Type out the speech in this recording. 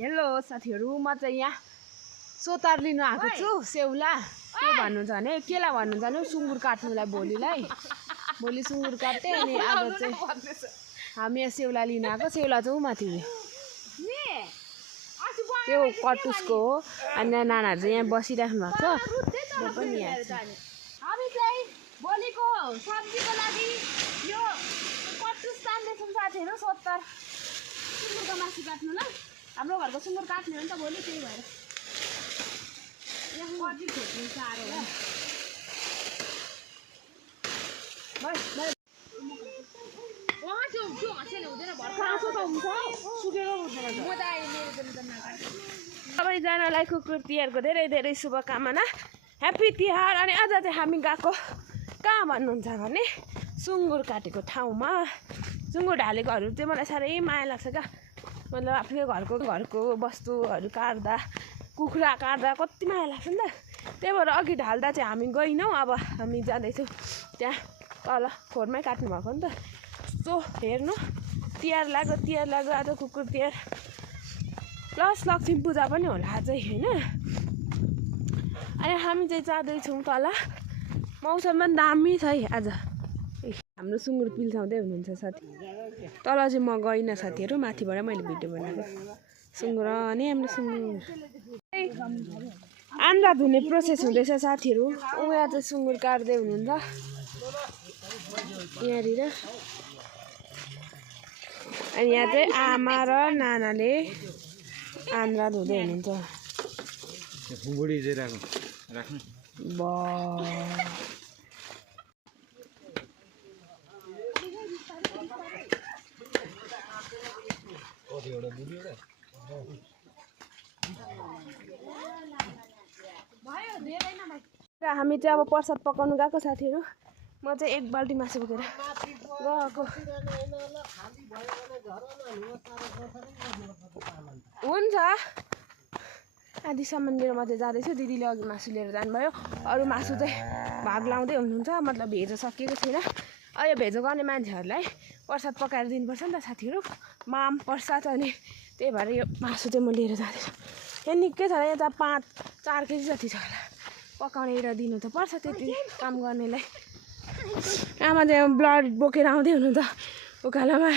Hello साथीहरु, म चाहिँ यहाँ सोतार लिनु आएको छु सेउला। के भन्नुहुन्छ भने केला भन्नुहुन्छ भने सुँगुर काट्नुलाई भोलि सुँगुर काट्टे अनि आज चाहिँ हामी यहाँ सेउला लिन आएको। सेउला चाहिँ माथि त्यो कटुसको हो अनि नानाहरु चाहिँ यहाँ बसिराख्नु भएको छ। म पनि यहाँ छु। हामी चाहिँ भोलिको सब्जीको लागि यो कटुस तान्दैछौँ साथीहरु। सोतार सुँगुरको मासु काट्नु ल। हाम्रो घरको सुँगुर काट्ने हो नि त भोलि, त्यही भएर यहाँ कति खोज्नु साह्रो हो। सबैजनालाई कुकुर तिहारको धेरै धेरै शुभकामना, ह्याप्पी तिहार। अनि आज चाहिँ हामी गएको कहाँ भन्नुहुन्छ भने सुँगुर काटेको ठाउँमा। सुँगुर ढालेकोहरू चाहिँ मलाई साह्रै माया लाग्छ क्या। मतलब आफ्नै घरको वस्तुहरू काट्दा, कुखुरा काट्दा कति माया लाग्छ नि त। त्यही भएर अघि ढाल्दा चाहिँ हामी गएनौँ। अब हामी जाँदैछौँ त्यहाँ तल खोरमै काट्नु भएको नि त। सो हेर्नु, तिहार लाग्यो आज कुकुर तिहार प्लस लक्ष्मी पूजा पनि होला आज होइन। अनि हामी चाहिँ जाँदैछौँ तल। मौसम पनि दामी छ है आज। हाम्रो सुँगुर पिल्साउँदै हुनुहुन्छ साथी। तल चाहिँ म गइनँ साथीहरू, माथिबाट मैले भिडियो बनाएको सुँगुर। अनि हाम्रो सुँगुर आन्द्रा धुने प्रोसेस हुँदैछ साथीहरू। उहाँ चाहिँ सुँगुर काट्दै हुनुहुन्छ यहाँनिर। अनि यहाँ चाहिँ आमा र नानाले आन्द्रा धुँदै हुनुहुन्छ। हामी चाहिँ अब प्रसाद पकाउनु गएको साथीहरू। म चाहिँ एक बाल्टी मासु बोकेर गएको। हुन्छ आधीसम्म लिएर म चाहिँ जाँदैछु। दिदीले अघि मासु लिएर जानुभयो। अरू मासु चाहिँ भाग लाउँदै हुनुहुन्छ, मतलब भेज सकिएको छैन। यो भेज गर्ने मान्छेहरूलाई प्रसाद पकाएर दिनुपर्छ नि त साथीहरू, माम प्रसाद। अनि त्यही भएर यो मासु चाहिँ म लिएर जाँदैछु। यहाँ निकै छ, यहाँ त 4 केजी जति छ होला। पकाउने र दिनु त पर्छ त्यति काम गर्नेलाई। आमा चाहिँ ब्लड बोकेर आउँदै हुनुहुन्छ उकालोमा।